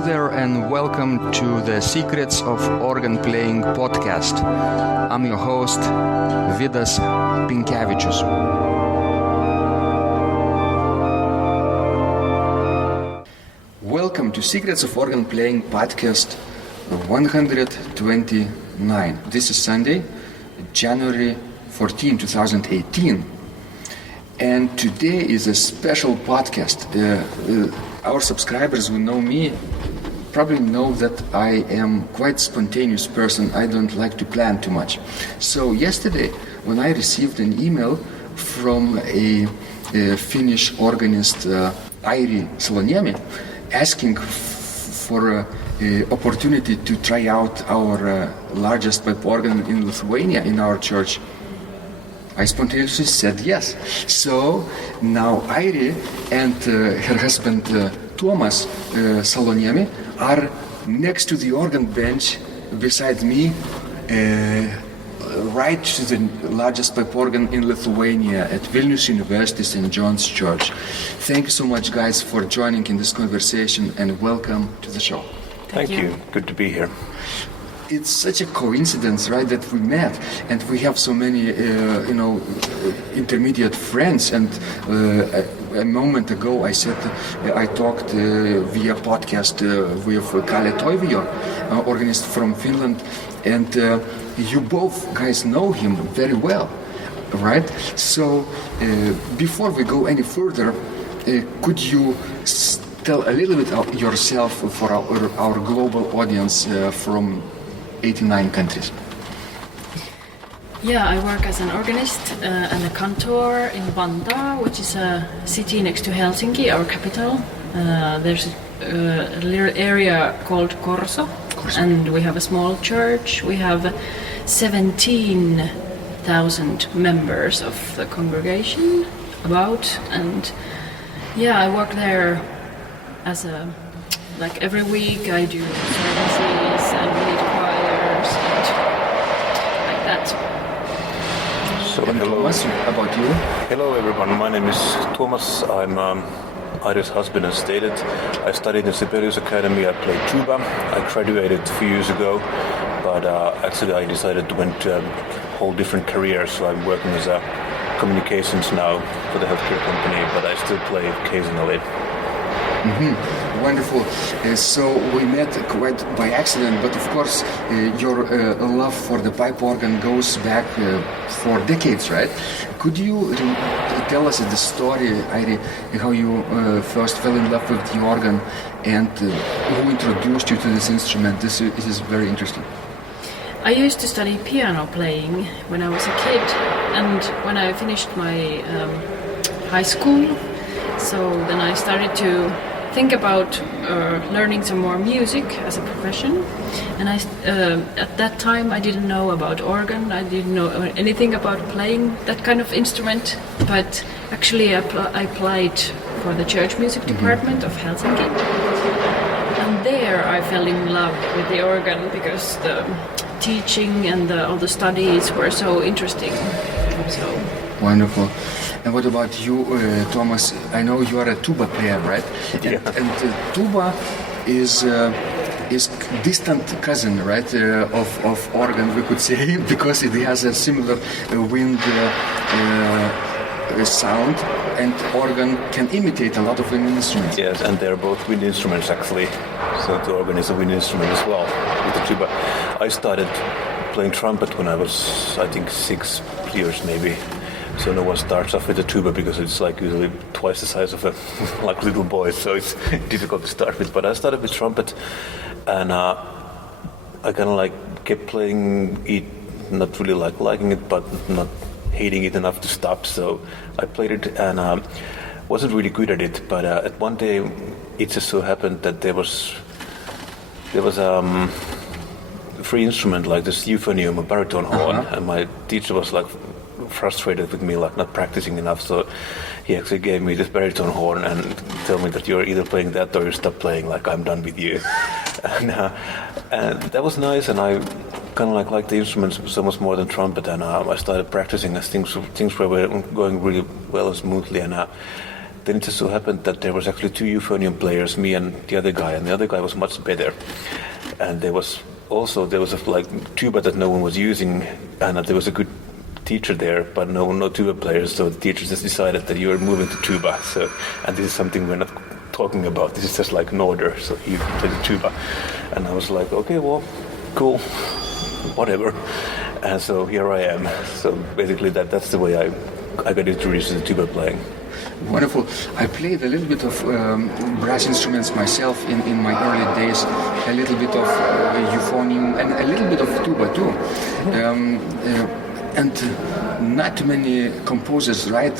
Hello there and welcome to the Secrets of Organ Playing podcast. I'm your host, Vidas Pinkevičius. Welcome to Secrets of Organ Playing podcast 129. This is Sunday, January 14, 2018. And today is a special podcast. Our subscribers who know me probably know that I am quite spontaneous person. I don't like to plan too much. So yesterday, when I received an email from a Finnish organist, Airi Saloniemi, asking for an opportunity to try out our largest pipe organ in Lithuania in our church, I spontaneously said yes. So now Airi and her husband Tuomas Saloniemi are next to the organ bench beside me, right to the largest pipe organ in Lithuania at Vilnius University St. John's Church. Thank you so much, guys, for joining in this conversation, and welcome to the show. Thank you. Good to be here. It's such a coincidence, right, that we met, and we have so many, intermediate friends. And a moment ago, I said I talked via podcast with Kalle Toivio, organist from Finland, and you both guys know him very well, right? So before we go any further, could you tell a little bit of yourself for our global audience from 89 countries? Yeah, I work as an organist and a cantor in Vantaa, which is a city next to Helsinki, our capital. There's a little area called Korso, and we have a small church. We have 17,000 members of the congregation, and yeah, I work there as every week I do services and lead choirs and like that. So hello. Tuomas, about you? Hello everyone, my name is Tuomas. I'm Airi's husband, as stated. I studied in Sibelius Academy. I played tuba. I graduated a few years ago, but actually I decided to went to a whole different career, so I'm working as a communications now for the healthcare company, but I still play occasionally. Mm-hmm. Wonderful. So we met quite by accident, but of course your love for the pipe organ goes back for decades, right? Could you tell us the story, Airi, how you first fell in love with the organ and who introduced you to this instrument? This is very interesting. I used to study piano playing when I was a kid, and when I finished my high school, so then I started to think about learning some more music as a profession, and at that time I didn't know about organ. I didn't know anything about playing that kind of instrument, but actually I applied for the church music department of Helsinki, and there I fell in love with the organ because the teaching and all the studies were so interesting. So wonderful. And what about you, Tuomas? I know you are a tuba player, right? Yeah. And tuba is distant cousin, right, of organ, we could say, because it has a similar wind sound, and organ can imitate a lot of wind instruments. Yes, and they're both wind instruments actually. So the organ is a wind instrument as well with the tuba. I started playing trumpet when I was, I think, 6 years maybe. So no one starts off with a tuba because it's usually twice the size of a little boy, so it's difficult to start with. But I started with trumpet, and I kind of kept playing it, not really liking it, but not hating it enough to stop. So I played it and wasn't really good at it. But at one day, it just so happened that there was a free instrument like this euphonium, a baritone horn, and my teacher was frustrated with me not practicing enough, so he actually gave me this baritone horn and told me that you're either playing that or you stop playing, I'm done with you. And that was nice, and I kind of liked the instruments so much more than trumpet, and I started practicing as things were going really well and smoothly, and then it just so happened that there was actually 2 euphonium players, me and the other guy was much better. And there was a like tuba that no one was using, and there was a good teacher there, but no tuba players. So the teacher just decided that you are moving to tuba. So, and this is something we're not talking about. This is just like an order. So he played the tuba, and I was like, okay, well, cool, whatever. And so here I am. So basically, that's the way I got introduced to the tuba playing. Wonderful. I played a little bit of brass instruments myself in my early days, a little bit of euphonium and a little bit of tuba too. And not too many composers write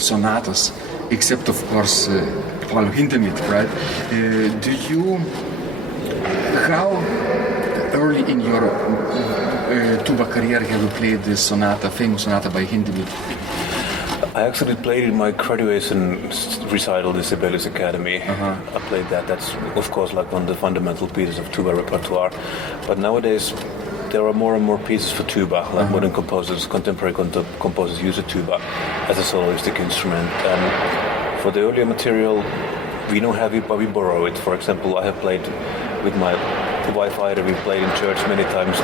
sonatas, except of course Paul Hindemith, right? How early in your tuba career have you played this sonata, famous sonata by Hindemith? I actually played in my graduation recital, the Sibelius Academy. I played that. That's, of course, like one of the fundamental pieces of tuba repertoire. But nowadays, there are more and more pieces for tuba. Like modern composers, contemporary composers use a tuba as a soloistic instrument. And for the earlier material, we don't have it, but we borrow it. For example, I have played with my wife Airi. We played in church many times.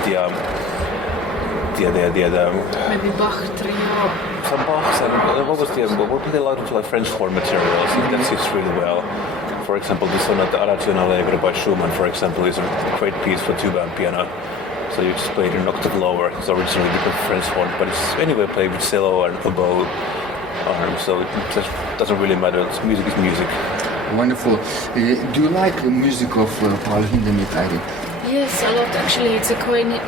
Maybe Bach trio. Some Bachs and what was the but we played a lot of like French horn materials. That sits really well. For example, the sonata Aration Allegro by Schumann, for example, is a great piece for tuba and piano. So you just play it an octave lower. It's originally with French horn, but it's anyway played with cello and oboe. So it just doesn't really matter. Music is music. Wonderful. Do you like the music of Paul Hindemith, Airi? Yes, a lot. Actually, it's a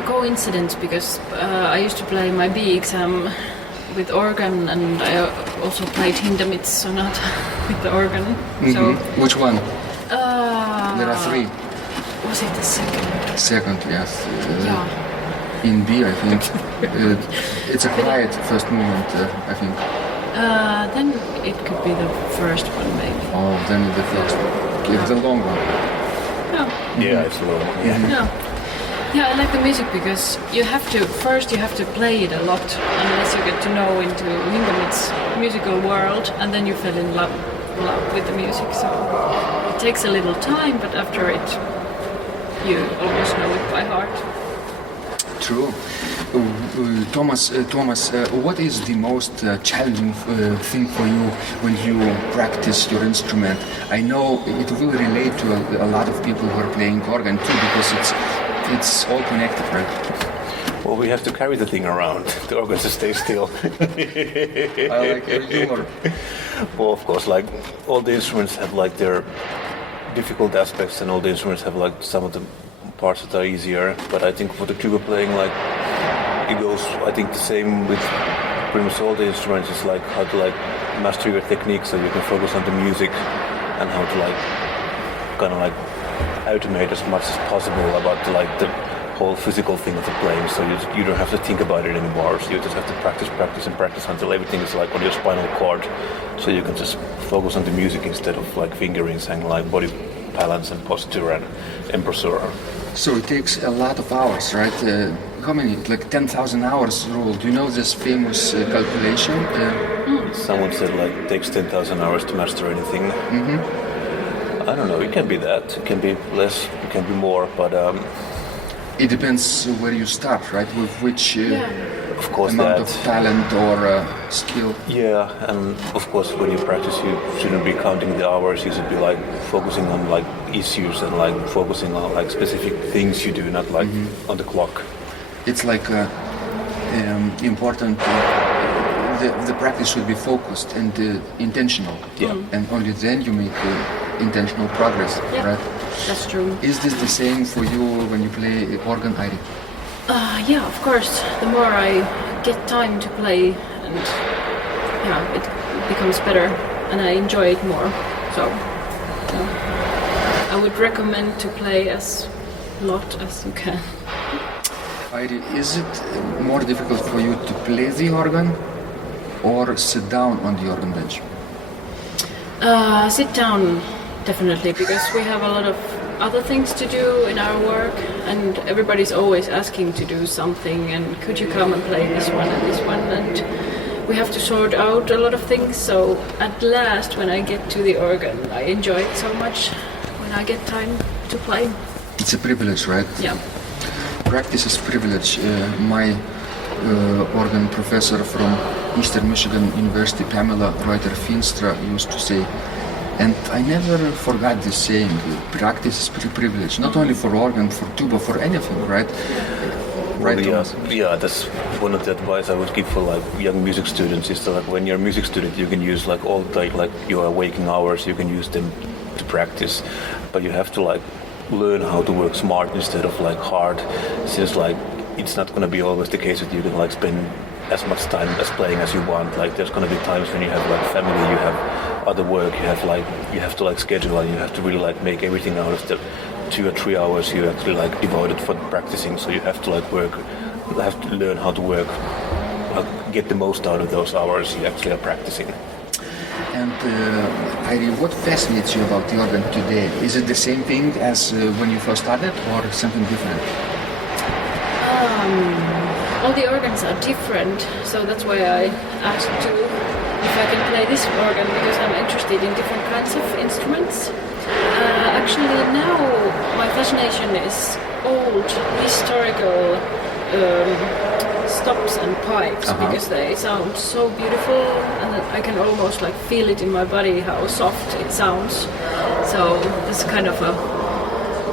coincidence because I used to play my B exam with organ, and I also played Hindemith's sonata with the organ. So which one? There are 3. Was it the second? Second, yes. Yeah. In B, I think. It's a quiet first movement, I think. Then it could be the first one, maybe. Oh, then the first one. It's a long one. Yeah, it's a long one. Yeah, I like the music because you have to play it a lot unless you get to know into Hindemith's musical world, and then you fell in love with the music. So it takes a little time, but after it, you almost know it by heart. True. Tuomas, what is the most challenging thing for you when you practice your instrument? I know it will relate to a lot of people who are playing organ too, because it's all connected, right? Well, we have to carry the thing around. The organ to stay still. I like your humor. Well, of course, like all the instruments have like their difficult aspects, and all the instruments have like some of the parts that are easier. But I think for the tuba playing, like it goes, I think the same with pretty much all the instruments. It's like how to like master your technique so you can focus on the music, and how to like kind of like automate as much as possible about the whole physical thing of the playing. So you don't have to think about it anymore. So you just have to practice until everything is like on your spinal cord. So you can just focus on the music instead of like fingerings and like body balance and posture and embouchure. So it takes a lot of hours, right? How many? Like 10,000 hours rule. Do you know this famous calculation? Someone said like it takes 10,000 hours to master anything. I don't know. It can be that. It can be less. It can be more. But it depends where you start, right? With which of course amount of talent or skill. Yeah, and of course when you practice, you shouldn't be counting the hours. You should be like focusing on like issues and like focusing on like specific things you do, not like on the clock. It's like important. The practice should be focused and intentional. Yeah. And only then you make intentional progress, right? That's true. Is this the same for you when you play organ, Airi? Yeah, of course. The more I get time to play, and it becomes better, and I enjoy it more. So I would recommend to play as lot as you can. Airi, is it more difficult for you to play the organ or sit down on the organ bench? Sit down, definitely, because we have a lot of other things to do in our work, and everybody's always asking to do something, and could you come and play this one and this one, and we have to sort out a lot of things. So at last, when I get to the organ, I enjoy it so much when I get time to play. It's a privilege, right? Yeah. Practice is privilege. My organ professor from Eastern Michigan University, Pamela Reuter-Finstra, used to say, and I never forgot this saying, practice is privilege, not only for organ, for tuba, for anything, right? Right, Tuomas? Yeah, that's one of the advice I would give for like young music students is that like when you're a music student, you can use like all the like your waking hours, you can use them to practice, but you have to like learn how to work smart instead of like hard, since like it's not going to be always the case that you can like spend as much time as playing as you want. Like there's going to be times when you have like family, you have other work, you have to like schedule, and you have to really like make everything out of the 2 or 3 hours you actually like devoted for practicing. So you have to like learn how to work, get the most out of those hours you actually are practicing. And Airi, what fascinates you about the organ today? Is it the same thing as when you first started, or something different? All the organs are different, so that's why I asked if I can play this organ, because I'm interested in different kinds of instruments. Actually, now my fascination is old historical stops and pipes, because they sound so beautiful, and I can almost like feel it in my body how soft it sounds. So it's kind of a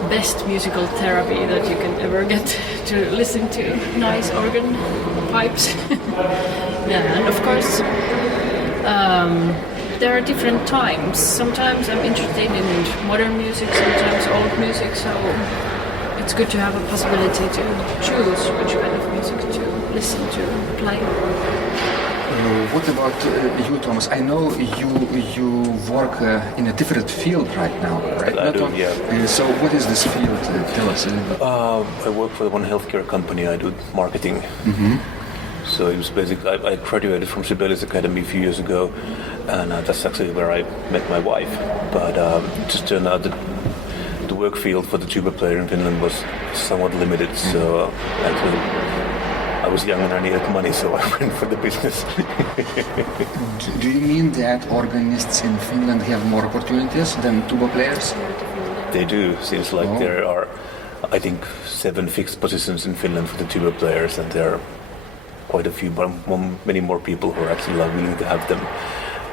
best musical therapy that you can ever get, to listen to nice organ pipes. Yeah, and of course there are different times. Sometimes I'm interested in modern music, sometimes old music, so it's good to have a possibility to choose which kind of music to listen to, play. What about you, Tuomas? I know you work in a different field right now, right? I do, yeah. So what is this field? Tell us. I work for one healthcare company. I do marketing. Mm-hmm. So it was basically, I graduated from Sibelius Academy a few years ago, and that's actually where I met my wife. But it just turned out that the work field for the tuba player in Finland was somewhat limited. So actually, I was young and I needed money, so I went for the business. Do you mean that organists in Finland have more opportunities than tuba players? They do. Seems like there are, I think, 7 fixed positions in Finland for the tuba players, and there are quite a few, but many more people who are actually willing to have them.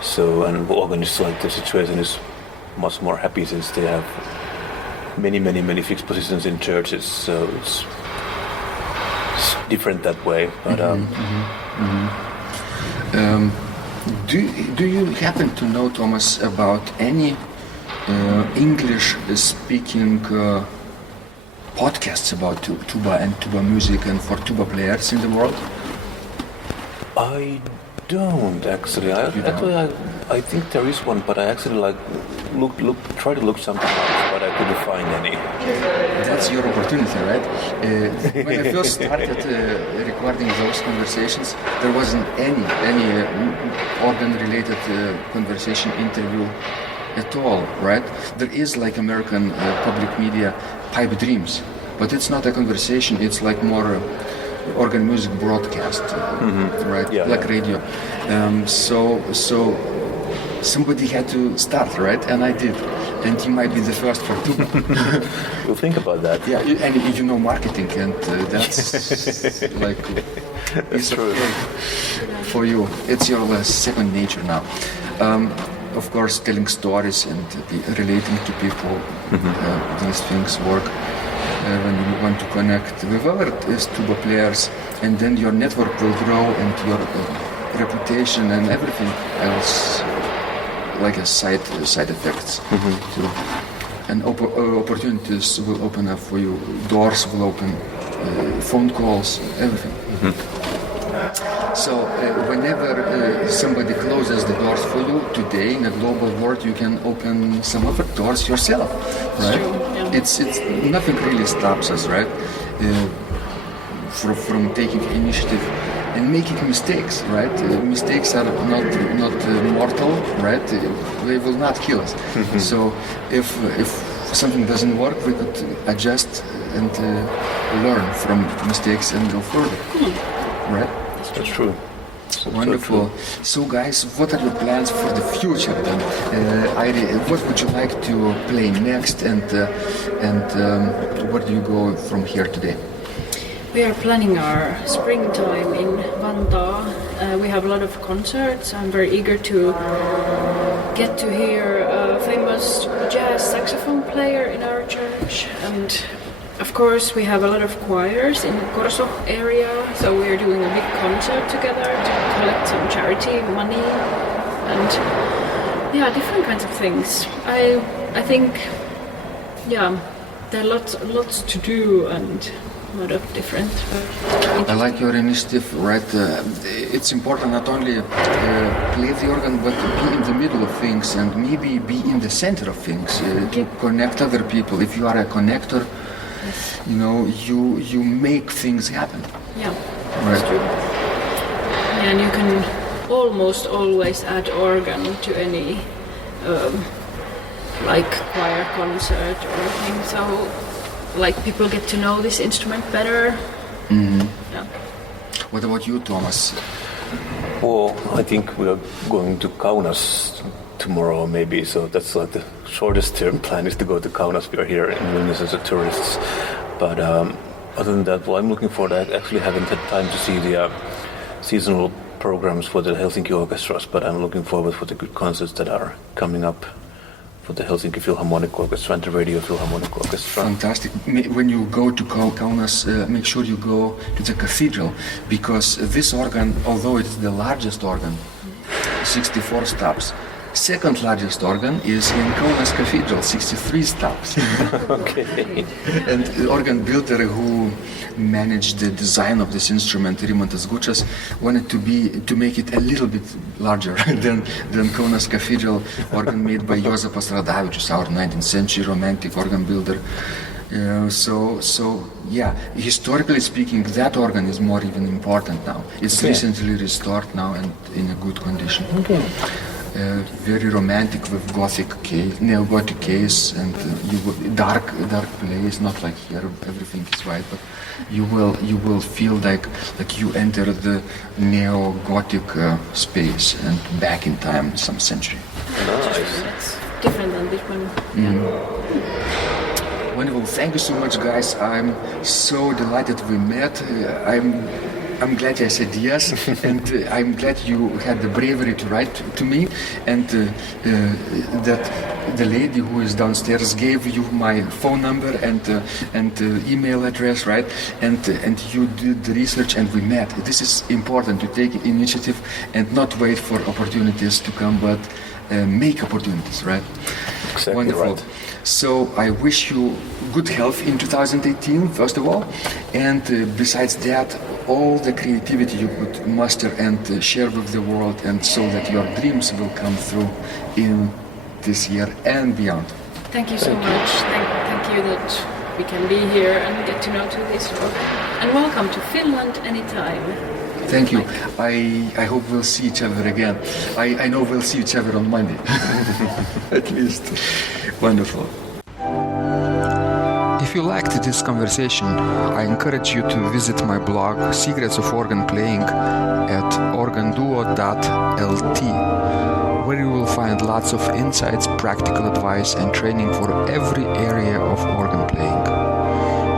So, and organists, like, the situation is much more happy since they have many fixed positions in churches. So it's different that way. But do you happen to know, Tuomas, about any English-speaking podcasts about tuba and tuba music and for tuba players in the world? I don't actually. I think there is one, but I actually try to look something up, but I couldn't find any. That's your opportunity, right? When I first started recording those conversations, there wasn't any organ-related conversation interview at all, right? There is like American public media pipe dreams, but it's not a conversation. It's like more organ music broadcast, right? Yeah, like radio. So somebody had to start, right? And I did. And you might be the first for tuba. We'll think about that. Yeah, and you know marketing, and that's like it's true. For you. It's your second nature now. Of course, telling stories and relating to people, these things work when you want to connect with other tuba players, and then your network will grow and your reputation and everything else, like a side effects too. And opportunities will open up for you, doors will open, phone calls, everything. So whenever somebody closes the doors for you today in a global world, you can open some other doors yourself, right? It's nothing really stops us, right? From taking initiative and making mistakes, right? Mistakes are not mortal, right? They will not kill us. So if something doesn't work, we could adjust and learn from mistakes and go further, right? That's true. Wonderful. So guys, what are your plans for the future then? Airi, what would you like to play next, and where do you go from here today? We are planning our springtime in Vantaa. We have a lot of concerts. I'm very eager to get to hear a famous jazz saxophone player in our church. And of course we have a lot of choirs in Korso area, so we are doing a big concert together to collect some charity money and different kinds of things. I think there are lots to do and a lot of different. I like your initiative, right? It's important not only play the organ, but be in the middle of things and maybe be in the center of things, to connect other people. If you are a connector, yes. You know, you make things happen. Yeah, Right. that's true. Yeah, and you can almost always add organ to any like choir concert or anything. So like people get to know this instrument better. Mm-hmm. Yeah. What about you, Tuomas? Well, I think we are going to Kaunas tomorrow maybe, so that's like the shortest term plan is to go to Kaunas. We are here in Vilnius as a tourists. But other than that, well, I'm looking forward. I actually haven't had time to see the seasonal programs for the Helsinki orchestras, but I'm looking forward for the good concerts that are coming up for the Helsinki Philharmonic Orchestra and the Radio Philharmonic Orchestra. Fantastic. When you go to Kaunas, make sure you go to the cathedral, because this organ, although it's the largest organ, 64 stops, second largest organ is in Kaunas Cathedral, 63 stops. Okay. And the organ builder who managed the design of this instrument, Rimantas Gučas, wanted to make it a little bit larger than Kaunas Cathedral organ made by Juozapas Radavičius, our 19th century romantic organ builder. Historically speaking, that organ is more even important now. It's recently restored now and in a good condition. Okay. Very romantic with Gothic case, neo-Gothic case, and dark place. Not like here, everything is white, but you will feel like you enter the neo-Gothic space and back in time, some century. Nice. That's different than this one. Wonderful. Thank you so much, guys. I'm so delighted we met. I'm glad I said yes, and I'm glad you had the bravery to write to me, and that the lady who is downstairs gave you my phone number and email address, right? And you did the research, and we met. This is important, to take initiative and not wait for opportunities to come, but make opportunities, right? Exactly. Wonderful. Right. So I wish you good health in 2018, first of all, and besides that, all the creativity you could muster and share with the world, and so that your dreams will come through in this year and beyond. Thank you so much. Thank you that we can be here and get to know to this organ. And welcome to Finland anytime. Thank you. I hope we'll see each other again. I know we'll see each other on Monday. At least. Wonderful. If you liked this conversation, I encourage you to visit my blog Secrets of Organ Playing at organduo.lt, where you will find lots of insights, practical advice and training for every area of organ playing.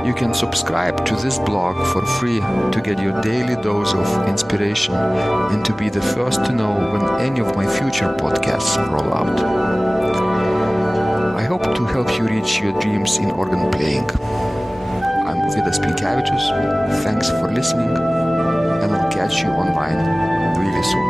You can subscribe to this blog for free to get your daily dose of inspiration and to be the first to know when any of my future podcasts roll out. I hope to help you reach your dreams in organ playing. I'm Vidas Pinkevičius. Thanks for listening, and I'll catch you online really soon.